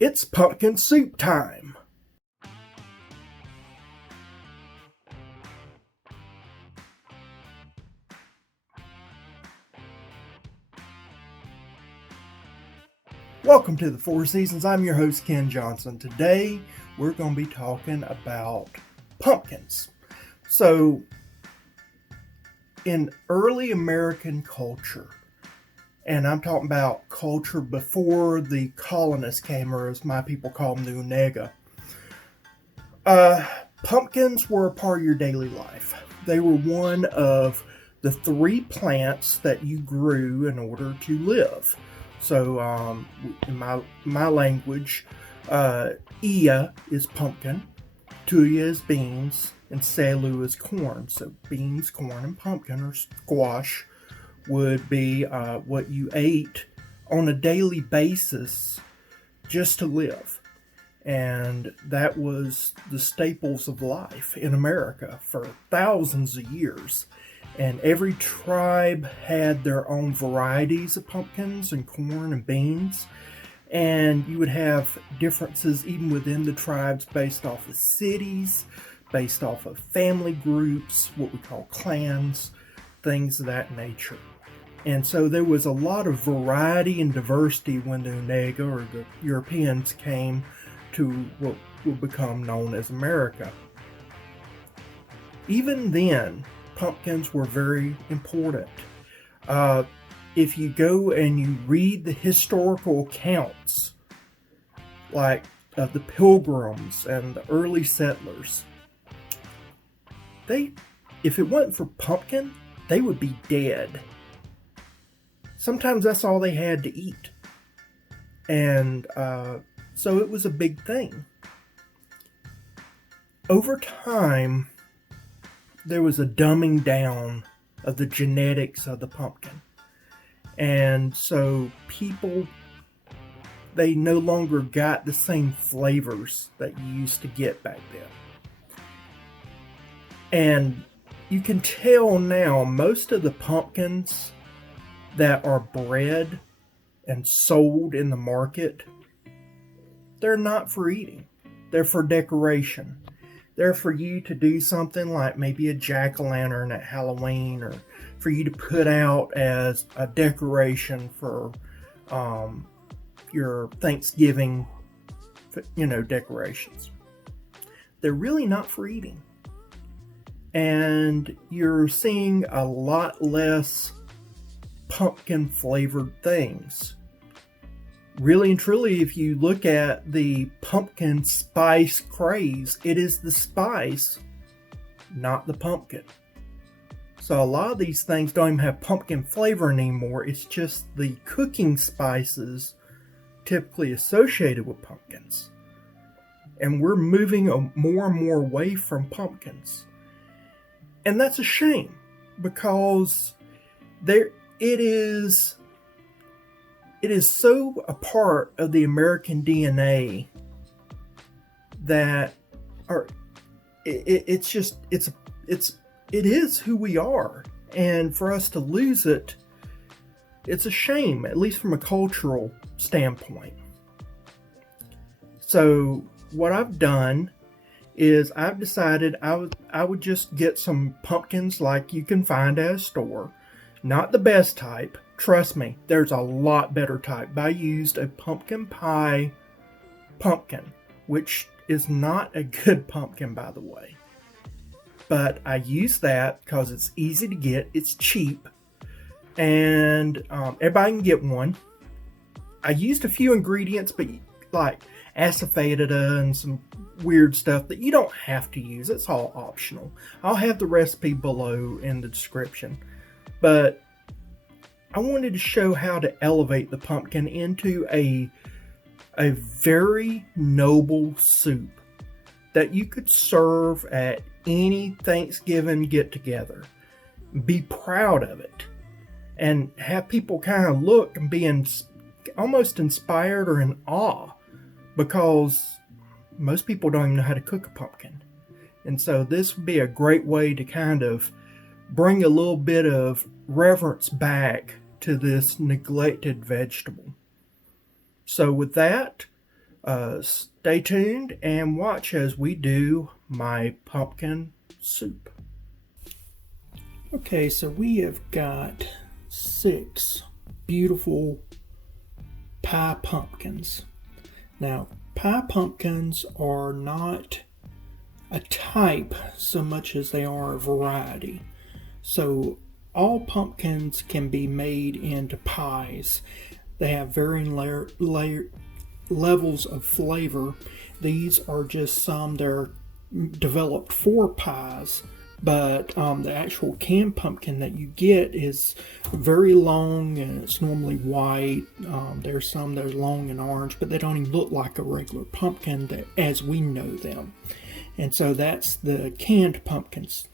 It's pumpkin soup time! Welcome to the Four Seasons. I'm your host, Ken Johnson. Today, we're going to be talking about pumpkins. So, in early American culture, and I'm talking about culture before the colonists came, or as my people call them, the Unega, pumpkins were a part of your daily life. They were one of the three plants that you grew in order to live. So in my language, Iya is pumpkin, Tuya is beans, and Selu is corn. So beans, corn, and pumpkin or squash would be what you ate on a daily basis just to live. And that was the staples of life in America for thousands of years. And every tribe had their own varieties of pumpkins and corn and beans. And you would have differences even within the tribes based off of cities, based off of family groups, what we call clans, things of that nature. And so there was a lot of variety and diversity when the Unega or the Europeans came to what would become known as America. Even then, pumpkins were very important. If you go and you read the historical accounts, like of the Pilgrims and the early settlers, if it wasn't for pumpkin, they would be dead. Sometimes that's all they had to eat. And so it was a big thing. Over time, there was a dumbing down of the genetics of the pumpkin. And so people, they no longer got the same flavors that you used to get back then. And you can tell now most of the pumpkins that are bred and sold in the market, they're not for eating. They're for decoration. They're for you to do something like maybe a jack-o'-lantern at Halloween, or for you to put out as a decoration for your Thanksgiving, decorations. They're really not for eating. And you're seeing a lot less pumpkin-flavored things. Really and truly, if you look at the pumpkin spice craze, it is the spice, not the pumpkin. So a lot of these things don't even have pumpkin flavor anymore. It's just the cooking spices typically associated with pumpkins. And we're moving more and more away from pumpkins. And that's a shame, because it is so a part of the American DNA that it is who we are. And for us to lose it, it's a shame, at least from a cultural standpoint. So what I've done is I've decided I would just get some pumpkins like you can find at a store. Not the best type. Trust me, there's a lot better type. But I used a pumpkin pie pumpkin, which is not a good pumpkin, by the way. But I used that because it's easy to get, it's cheap, and everybody can get one. I used a few ingredients, but like asafoetida and some weird stuff that you don't have to use. It's all optional. I'll have the recipe below in the description. But I wanted to show how to elevate the pumpkin into a very noble soup that you could serve at any Thanksgiving get-together. Be proud of it. And have people kind of look and be almost inspired or in awe, because most people don't even know how to cook a pumpkin. And so this would be a great way to kind of bring a little bit of reverence back to this neglected vegetable. So with that, Stay tuned and watch as we do my pumpkin soup. Okay, so we have got 6 beautiful pie pumpkins. Now, pie pumpkins are not a type so much as they are a variety. So all pumpkins can be made into pies. They have varying levels of flavor. These are just some that are developed for pies, but the actual canned pumpkin that you get is very long and it's normally white. There's some that are long and orange, but they don't even look like a regular pumpkin as we know them. And so that's the canned pumpkins.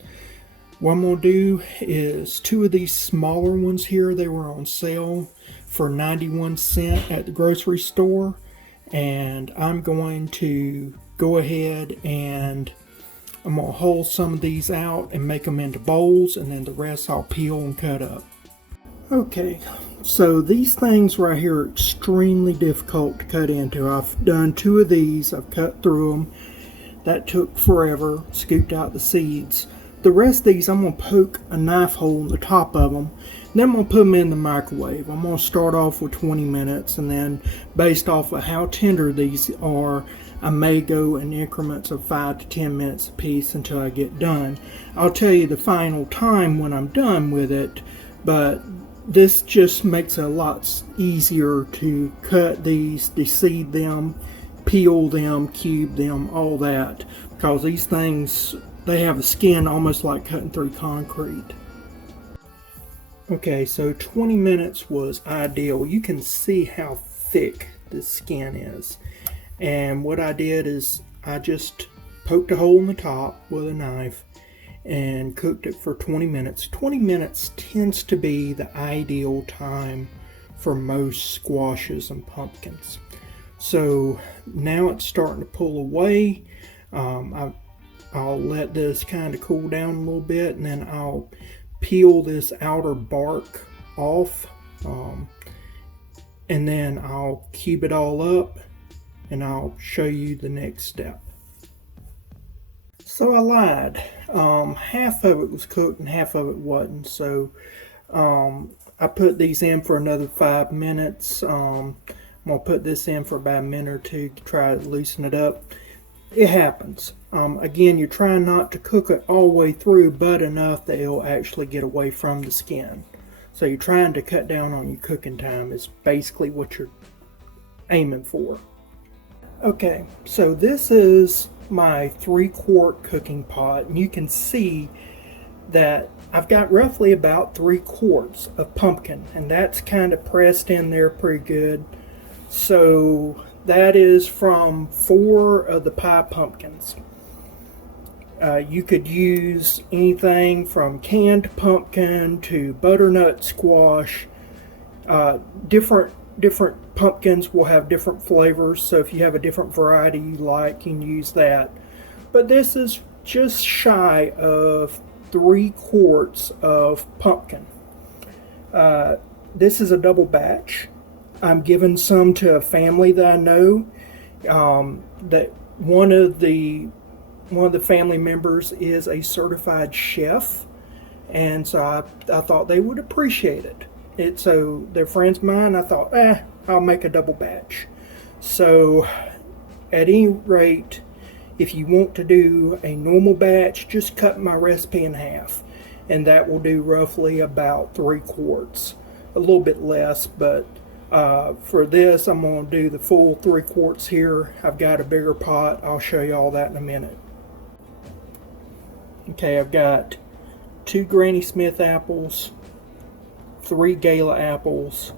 What I'm going to do is 2 of these smaller ones here. They were on sale for 91 cents at the grocery store. And I'm going to go ahead and I'm going to hull some of these out and make them into bowls. And then the rest I'll peel and cut up. Okay, so these things right here are extremely difficult to cut into. I've done 2 of these. I've cut through them. That took forever, scooped out the seeds. The rest of these, I'm going to poke a knife hole in the top of them. Then I'm going to put them in the microwave. I'm going to start off with 20 minutes, and then based off of how tender these are, I may go in increments of 5 to 10 minutes a piece until I get done. I'll tell you the final time when I'm done with it, but this just makes it a lot easier to cut these, deseed them, peel them, cube them, all that, because these things, they have a skin almost like cutting through concrete. Okay, so 20 minutes was ideal. You can see how thick the skin is. And what I did is I just poked a hole in the top with a knife and cooked it for 20 minutes. 20 minutes tends to be the ideal time for most squashes and pumpkins. So now it's starting to pull away. I'll let this kind of cool down a little bit, and then I'll peel this outer bark off, and then I'll cube it all up and I'll show you the next step. So I lied. Half of it was cooked and half of it wasn't. So I put these in for another 5 minutes. I'm going to put this in for about a minute or 2 to try to loosen it up. It happens. Again, you're trying not to cook it all the way through, but enough that it'll actually get away from the skin. So you're trying to cut down on your cooking time is basically what you're aiming for. Okay, so this is my 3-quart cooking pot, and you can see that I've got roughly about 3 quarts of pumpkin, and that's kind of pressed in there pretty good. So that is from 4 of the pie pumpkins. You could use anything from canned pumpkin to butternut squash. Different pumpkins will have different flavors, so if you have a different variety you like, you can use that. But this is just shy of 3 quarts of pumpkin. This is a double batch. I'm giving some to a family that I know. That one of the family members is a certified chef, and so I thought they would appreciate it. So they're friends of mine. I thought, I'll make a double batch. So at any rate, if you want to do a normal batch, just cut my recipe in half, and that will do roughly about 3 quarts. A little bit less, but for this, I'm going to do the full 3 quarts here. I've got a bigger pot. I'll show you all that in a minute. Okay, I've got 2 Granny Smith apples, 3 Gala apples,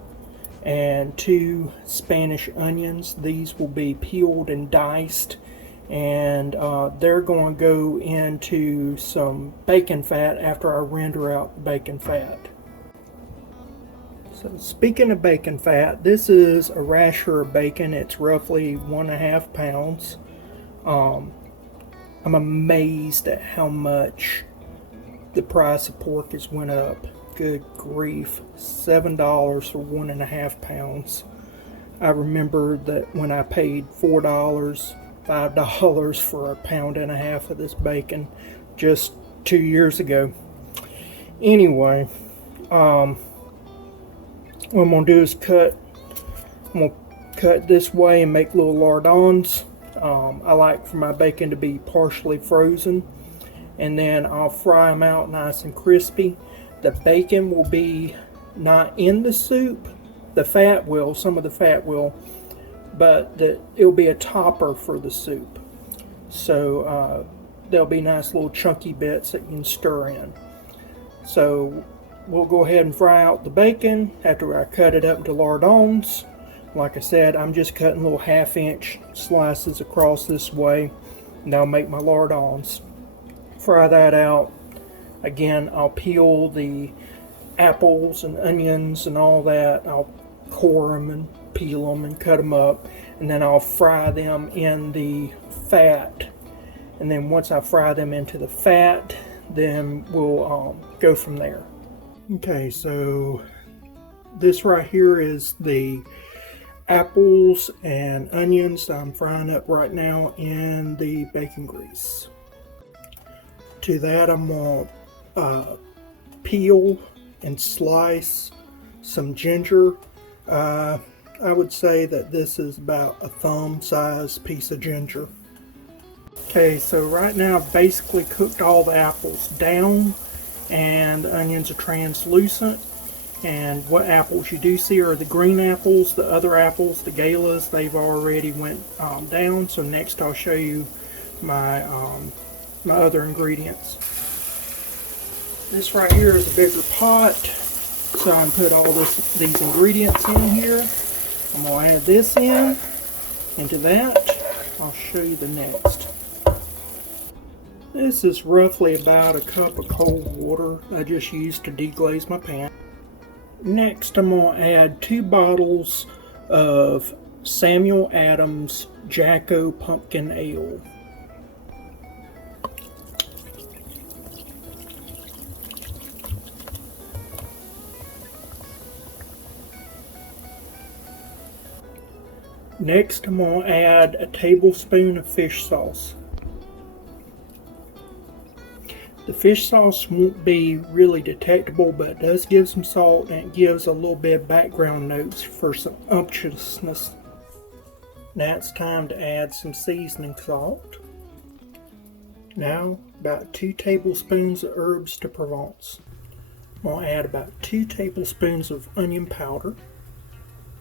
and 2 Spanish onions. These will be peeled and diced, and they're going to go into some bacon fat after I render out the bacon fat. So speaking of bacon fat, this is a rasher of bacon. It's roughly 1.5 pounds. I'm amazed at how much the price of pork has went up. Good grief, $7 for 1.5 pounds. I remember that when I paid $4, $5 for a pound and a half of this bacon just 2 years ago. Anyway, what I'm going to do is I'm going to cut this way and make little lardons. I like for my bacon to be partially frozen, and then I'll fry them out nice and crispy. The bacon will be not in the soup. The fat will, some of the fat will, but it'll be a topper for the soup. So there'll be nice little chunky bits that you can stir in. So we'll go ahead and fry out the bacon after I cut it up into lardons. Like I said, I'm just cutting little 1/2-inch slices across this way, and I'll make my lardons. Fry that out. Again, I'll peel the apples and onions and all that. I'll core them and peel them and cut them up, and then I'll fry them in the fat. And then once I fry them into the fat, then we'll go from there. Okay, so this right here is the apples and onions that I'm frying up right now in the bacon grease. To that, I'm going to peel and slice some ginger. I would say that this is about a thumb-sized piece of ginger. Okay, so right now I've basically cooked all the apples down, and the onions are translucent. And what apples you do see are the green apples. The other apples, the Galas, they've already went down. So next I'll show you my my other ingredients. This right here is a bigger pot, so I can put all these ingredients in here. I'm going to add this into that. I'll show you the next. This is roughly about a cup of cold water I just used to deglaze my pan. Next, I'm going to add 2 bottles of Samuel Adams Jacko Pumpkin Ale. Next, I'm going to add a tablespoon of fish sauce. The fish sauce won't be really detectable, but it does give some salt, and it gives a little bit of background notes for some unctuousness. Now it's time to add some seasoning salt. Now about 2 tablespoons of herbs de Provence. I'm going to add about 2 tablespoons of onion powder.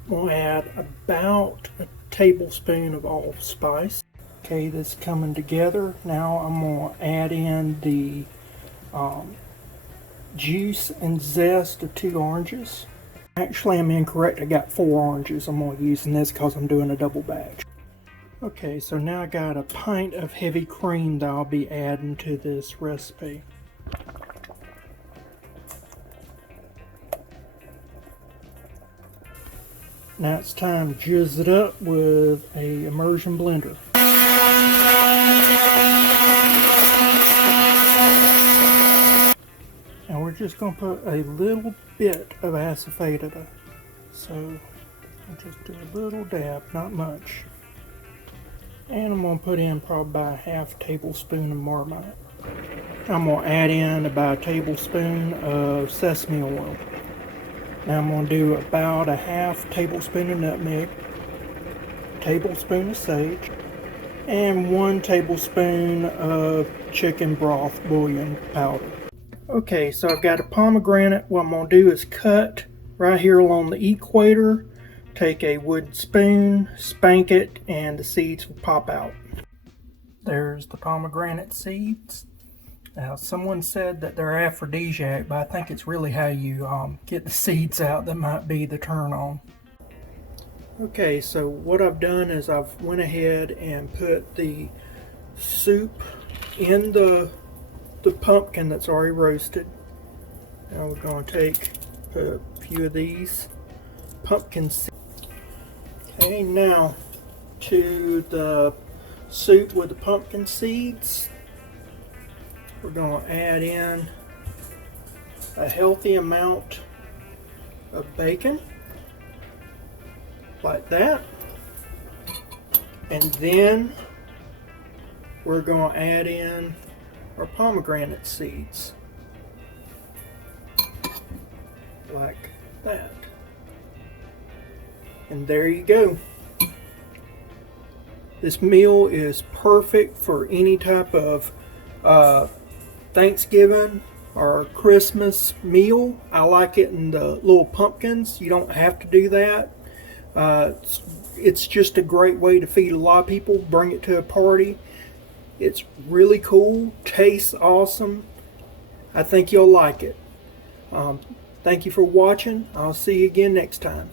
I'm going to add about a tablespoon of allspice. Okay, this is coming together. Now I'm going to add in the juice and zest of 2 oranges. Actually, I'm incorrect. I got 4 oranges. I'm only using this because I'm doing a double batch. Okay, so now I got a pint of heavy cream that I'll be adding to this recipe. Now it's time to jizz it up with a immersion blender. And we're just going to put a little bit of asafoetida. So I'll just do a little dab, not much. And I'm going to put in probably about a 1/2 tablespoon of Marmite. I'm going to add in about a tablespoon of sesame oil. Now I'm going to do about a 1/2 tablespoon of nutmeg, a tablespoon of sage, and 1 tablespoon of chicken broth bouillon powder. Okay, so I've got a pomegranate. What I'm going to do is cut right here along the equator, take a wooden spoon, spank it, and the seeds will pop out. There's the pomegranate seeds. Now, someone said that they're aphrodisiac, but I think it's really how you get the seeds out that might be the turn on. Okay, so what I've done is I've went ahead and put the soup in the pumpkin that's already roasted. Now we're going to put a few of these pumpkin seeds. Okay, now to the soup with the pumpkin seeds. We're going to add in a healthy amount of bacon, like that. And then we're going to add in our pomegranate seeds like that. And there you go. This meal is perfect for any type of Thanksgiving or Christmas meal. I like it in the little pumpkins. You don't have to do that. It's just a great way to feed a lot of people. Bring it to a party. It's really cool. Tastes awesome. I think you'll like it. Thank you for watching. I'll see you again next time.